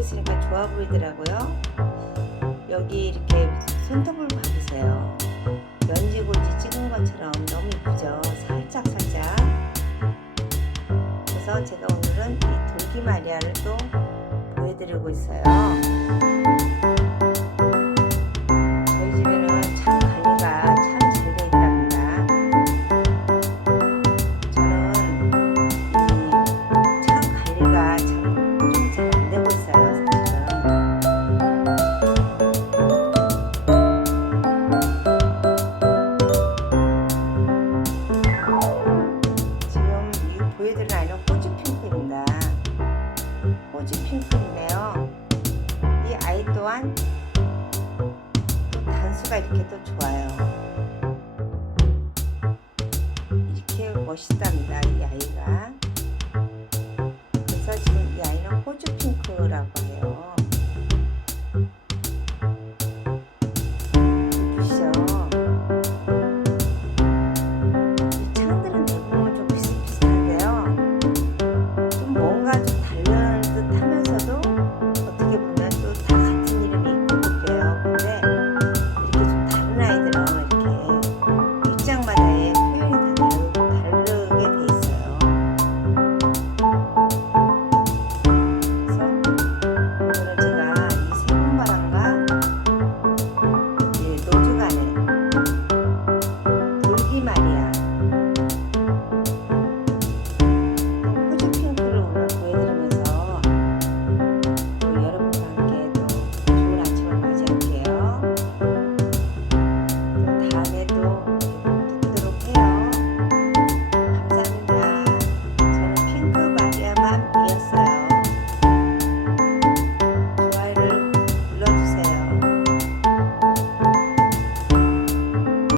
있으니까 좋아 보이더라고요. 여기 이렇게 손톱을 봐보세요. 연지곤지 찍은 것처럼 너무 이쁘죠? 살짝 살짝. 그래서 제가 오늘은 이 돌기 마리아를 또 보여드리고 있어요. 호지 핑크인데요. 이 아이 또한 단수가 이렇게 또 좋아요. 이렇게 멋있답니다.